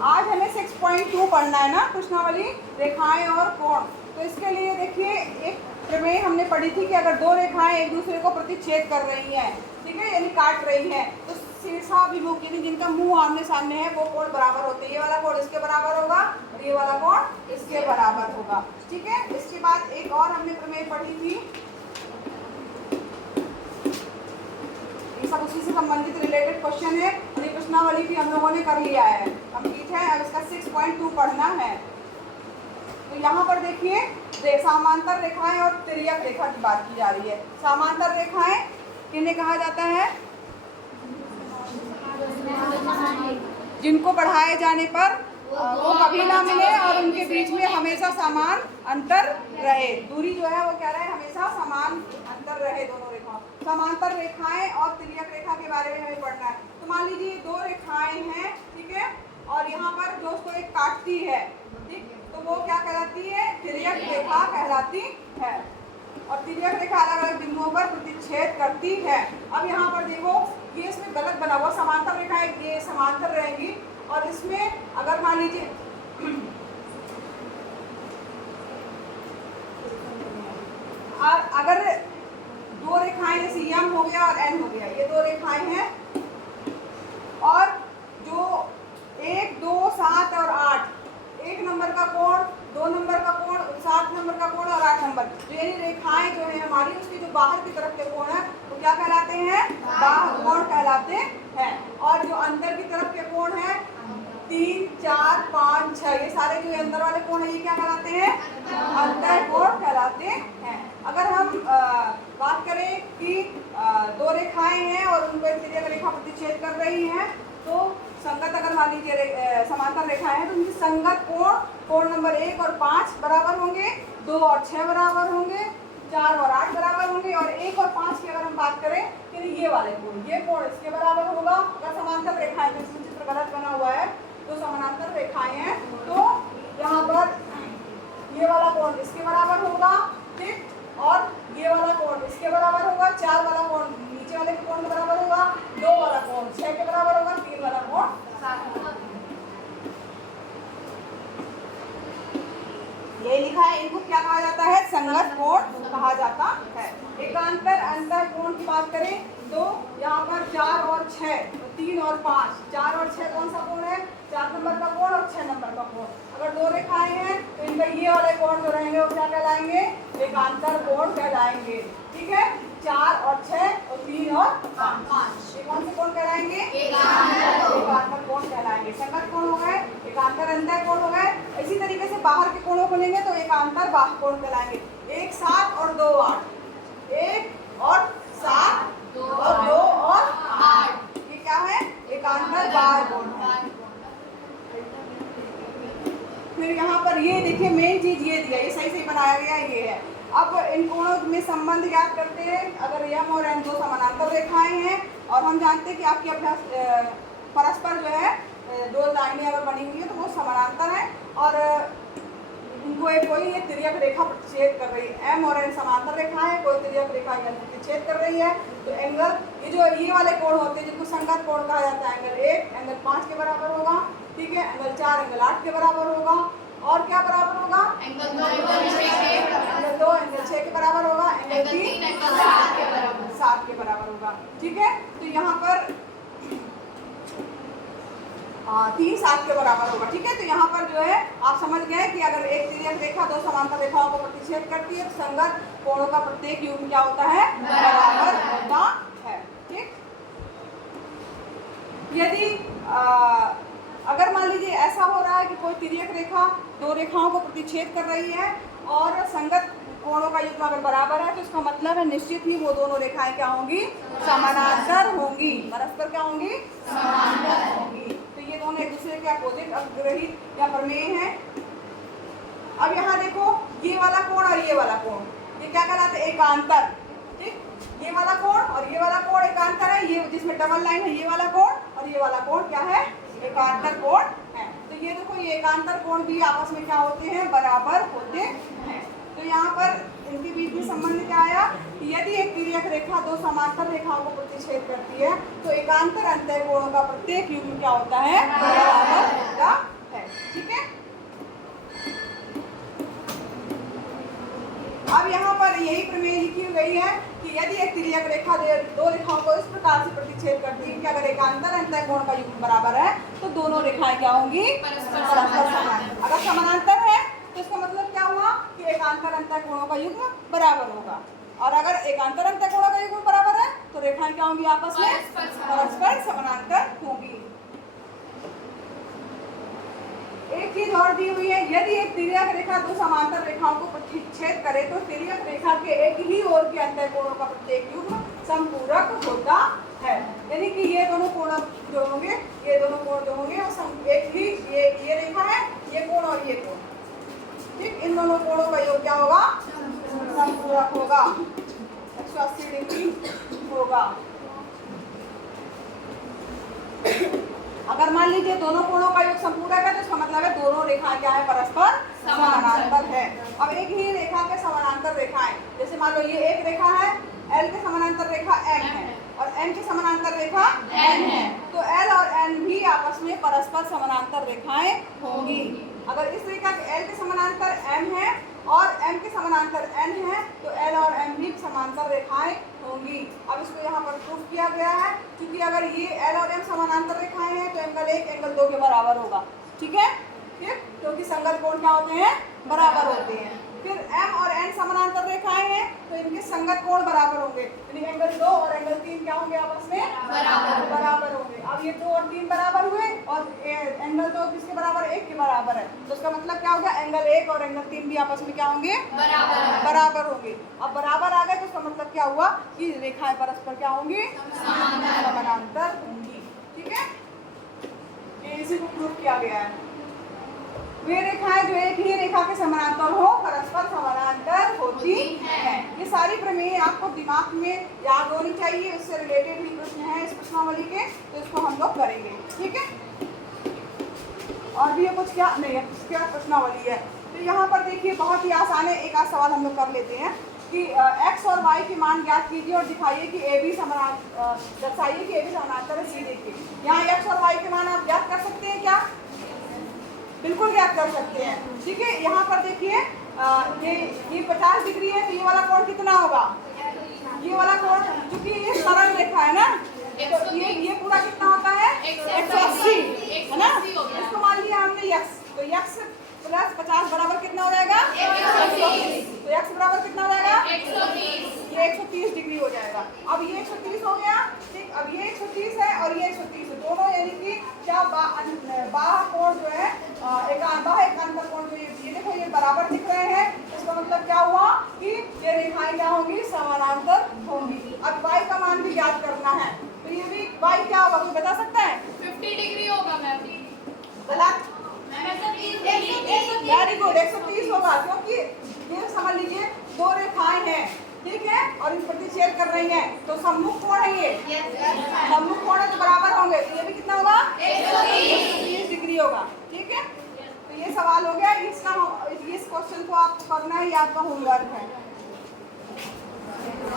आज हमें 6.2 पढ़ना है ना, प्रश्नावली रेखाएं और कोण। तो इसके लिए देखिए एक प्रमेय हमने पढ़ी थी कि अगर दो रेखाएं एक दूसरे को प्रतिच्छेद कर रही हैं, ठीक है, यानी काट रही हैं, तो शीर्षाभिमुख यानी जिनका मुंह आमने सामने है वो कोण बराबर होते हैं। ये वाला कोण इसके बराबर होगा और ये वाला कोण इसके बराबर होगा, ठीक है। इसके बाद एक और हमने प्रमेय पढ़ी थी, ये सब उसी से संबंधित रिलेटेड क्वेश्चन है। ये प्रश्नावली भी हम लोगों ने कर लिया है, कंप्लीट है। अब इसका 6.2 पढ़ना है। तो यहाँ पर देखिए समांतर रेखाएं और तिर्यक रेखा की बात की जा रही है। समांतर रेखाएं किन्हें कहा जाता है? जिनको बढ़ाए जाने पर वो कभी ना मिले और उनके बीच में हमेशा समान अंतर रहे। दूरी जो है वो क्या रहे, हमेशा समान अंतर रहे दोनों रेखाओं। समांतर रेखाएं और तिर्यक रेखा के बारे में हमें पढ़ना है। तो मान लीजिए दो रेखाएं हैं, ठीक है, और यहाँ पर जो उसको एक काटती है, ठीक, तो वो क्या कहलाती है? तिर्यक रेखा कहलाती है। और तिर्यक रेखा अलग अलग बिंदुओं पर प्रतिच्छेद करती है। अब यहाँ पर देखो ये इसमें गलत बना हुआ, समांतर रेखाएं ये समांतर रहेंगी और इसमें अगर मान लीजिए अगर दो रेखाएं जैसे यम हो गया और एन हो गया, ये दो रेखाएं हैं और जो 1, 2, 7 और 8, 1 नंबर का कोण, 2 नंबर का कोण, 7 नंबर का कोण और 8 नंबर, तो ये रेखाएं जो है हमारी उसकी जो बाहर की तरफ के कोण है वो क्या कहलाते हैं? बाह्य कोण कहलाते हैं। और जो अंदर की तरफ के कोण है 3, 4, 5, 6, ये सारे जो अंदर वाले कोण है ये क्या कहलाते हैं? अंतर कोण कहलाते हैं। अगर हम बात करें कि दो रेखाएं हैं और उनको एक तिर्यक रेखा प्रतिच्छेद कर रही हैं, तो संगत अगर मान लीजिए समांतर रेखाएं हैं तो उनकी संगत कोण नंबर 1 और 5 बराबर होंगे, 2 और 6 बराबर होंगे, 4 और 8 बराबर होंगे। और 1 और 5 की अगर हम बात करें तो ये वाले कोण, ये कोण इसके बराबर होगा। अगर समांतर रेखाएं, तो इसमें चित्र गलत बना हुआ है, तो समानांतर रेखाएं हैं तो यहाँ पर ये वाला कोण इसके बराबर होगा, ठीक, और ये वाला कोण इसके बराबर होगा, 4 वाला कोण नीचे वाले के कोण के बराबर होगा, 2 वाला कोण 6 के बराबर होगा, 3 वाला कोण 7। ये लिखा है, इनको क्या कहा जाता है? संगत कोण कहा जाता है। एकांतर अंतर कोण की बात करें तो यहाँ पर 4 और 6, 3 और 5, 4 और 6 कौन सा कोण है? 4 नंबर का कोण और 6 नंबर का कोण। अगर दो रेखाएं हैं तो इनका ये वाले कोण जो रहेंगे वो क्या कहलाएंगे? एकांतर कोण कहलाएंगे, ठीक है। 4 और 6 और 3 और 5, ये कौन से कोण कहलाएंगे? एकांतर कोण कहलाएंगे। संगत कोण हो गए, एकांतर अंतर कोण हो गए। इसी तरीके से बाहर के कोणों को लेंगे तो एकांतर बाह्य कोण कहलाएंगे। 1, 7 और 2, 8, 1 और 7 और 2 और 8, ये क्या है? एकांतर बाह्य कोण है। फिर यहाँ पर ये देखिए मेन चीज ये दिया, ये सही बनाया गया ये है। अब इन कोणों में संबंध याद करते हैं। अगर यम और एन दो समानांतर रेखाएं हैं और हम जानते हैं कि आपकी अभ्यास परस्पर जो है दो लाइनें अगर बनी हुई है तो वो समानांतर है और इनको कोई ये तिर्यक रेखा प्रतिच्छेद कर रही है। एम और एन समांतर रेखा है, कोई तिर्यक रेखा प्रतिच्छेद कर रही है, तो एंगल ये जो ये वाले कोण होते हैं जिनको संगत कोण कहा जाता है, एंगल 1 एंगल 5 के बराबर होगा, ठीक है, एंगल 4 एंगल 8 के बराबर होगा, और क्या बराबर होगा? एंगल 2 एंगल 6 के बराबर होगा, एंगल 3 एंगल 7 के बराबर होगा, ठीक है। तो यहाँ पर 3 7 के बराबर होगा, ठीक है। तो यहाँ पर जो है आप समझ गए कि अगर एक तिर्यक रेखा दो समांतर रेखाओं को प्रतिच्छेद करती है तो संगत कोणों का प्रत्येक युग्म क्या होता है? बराबर होता है, ठीक। यदि अगर मान लीजिए ऐसा हो रहा है कि कोई तिर्यक रेखा दो रेखाओं को प्रतिच्छेद कर रही है और संगत कोणों का युग्म अगर बराबर है तो इसका मतलब है निश्चित ही वो दोनों रेखाएं क्या होंगी? समानांतर होंगी, परस्पर क्या होंगी? समानांतर होंगी। तो ये दोनों एक दूसरे के अपोजिट अग्रहित या प्रमेय हैं। अब यहाँ देखो ये वाला कोण और ये वाला कोण, ये क्या कहलाते हैं? एकांतर, ठीक। ये वाला कोण और ये वाला कोण एकांतर है, ये जिसमें डबल लाइन है ये वाला कोण और ये वाला कोण क्या है? एकांतर कोण है। तो ये देखो ये एकांतर कोण भी आपस में क्या होते हैं? बराबर होते हैं। तो यहाँ पर इनके बीच में संबंध क्या आया? यदि एक तिर्यक रेखा दो समांतर रेखाओं को प्रतिच्छेद करती है तो एकांतर अंतर कोणों का प्रत्येक युग्म क्या होता है? बराबर होता यही प्रमेय लिखी गई है कि यदि एक तिर्यक रेखा दो रेखाओं को इस प्रकार से प्रतिच्छेद करती है कि अगर एकांतर अंतः कोण का युग्म बराबर है तो दोनों रेखाएं क्या होंगी? परस्पर समान। अगर समानांतर है तो इसका मतलब क्या हुआ कि एकांतर अंतः कोणों का युग्म बराबर होगा, और अगर एकांतर अंतः कोणों का युग्म बराबर है तो रेखाएं क्या होंगी? आपस में परस्पर समानांतर होंगी। एक चीज और दी हुई है, यदि एक तिर्यक रेखा दो समांतर रेखाओं को प्रतिच्छेद करे तो तिर्यक रेखा के एक ही ओर के अंतः कोणों का प्रत्येक युग्म समपूरक होता है। यानी कि ये दोनों कोण जो होंगे, ये दोनों कोण जो होंगे वो एक ही, ये रेखा है, ये कोण और ये कोण, ठीक, इन दोनों कोणों का योग क्या होगा? समपूरक होगा, 180 डिग्री होगा। अगर मान लीजिए दोनों कोणों का योग समपूरक है तो इसका मतलब है दोनों रेखाएं क्या है? परस्पर समानांतर है। अब एक ही रेखा के समानांतर रेखाएं, जैसे मान लो ये एक रेखा है, L के समानांतर रेखा M है और M के समानांतर रेखा N है, तो L और N भी आपस में परस्पर समानांतर रेखाएं होंगी। अगर इस रेखा के L के समानांतर M है और M के समानांतर N है तो L और M भी समांतर रेखाएं होंगी। अब इसको यहाँ पर प्रूफ किया गया है, क्योंकि अगर ये L और M समानांतर रेखाएं हैं तो एंगल 1 एंगल 2 के बराबर होगा, ठीक है, ठीक, क्योंकि संगत कोण क्या होते हैं? बराबर होते हैं। फिर M और N समानांतर रेखाएं हैं तो इनके संगत कोण बराबर होंगे, यानी एंगल 2 और एंगल 3 क्या होंगे? आपस में बराबर होंगे। अब ये 2 और 3 बराबर हुए और एंगल 2 किसके बराबर? 1 के बराबर है, तो इसका मतलब क्या हो गया? एंगल 1 और एंगल 3 भी आपस में क्या होंगे? बराबर होंगे। अब बराबर आ गए तो इसका मतलब क्या हुआ कि रेखाएं परस्पर क्या होंगी? समानांतर होंगी, ठीक है, ये इसी को प्रूफ किया गया है। वे रेखाएं जो एक ही रेखा के समानांतर हो परस्पर समानांतर होती हैं। ये सारी प्रमेय आपको दिमाग में याद होनी चाहिए, इससे रिलेटेड ही प्रश्न है इस प्रश्नावली के, तो इसको हम लोग करेंगे, ठीक है। और भी कुछ क्या नहीं है, क्या प्रश्नावली है। तो यहाँ पर देखिए बहुत ही आसान है, एक आध सवाल हम लोग कर लेते हैं कि x और y के मान ज्ञात कीजिए और दिखाइए कि AB समानांतर, दर्शाइए कि AB समानांतर है CD के। यहाँ x और y के मान आप ज्ञात कर सकते हैं क्या? बिल्कुल ज्ञात कर सकते हैं, ठीक है। यहाँ पर देखिए ये 50 डिग्री है तो ये वाला कोण कितना होगा? ये वाला कोण, क्योंकि ये सरल रेखा है ना, तो ये पूरा कितना होता है? 180 है ना। इसको मान लिया हमने x, तो x प्लस 50 बराबर कितना हो जाएगा? 130। तो x बराबर कितना हो जाएगा? 130। ये 130 डिग्री हो जाएगा। अब ये 130 हो गया, ठीक। अब ये 130 है और ये 130 है, दोनों यानी कि क्या बाह्य कोण जो है बाह्य एकांतर कोण जो ये देखो ये बराबर दिख रहे हैं, इसका मतलब क्या हुआ कि ये रेखाएं क्या होंगी? समानांतर होंगी। अब y का मान भी ज्ञात करना है, तो ये भी y क्या होगा? कोई बता सकता है? 50 डिग्री होगा मैम। गलत, वेरी गुड, 130 होगा, क्योंकि ये समझ लीजिए दो रेखाएं हैं, ठीक है, और इन प्रतिच्छेद कर रही हैं, तो सम्मुख कोण है ये, सम्मुख कोण है तो बराबर होंगे, तो ये भी कितना होगा? 130 डिग्री होगा, ठीक है। तो ये सवाल हो गया, इस क्वेश्चन को आपको करना है, ये आपका होमवर्क है।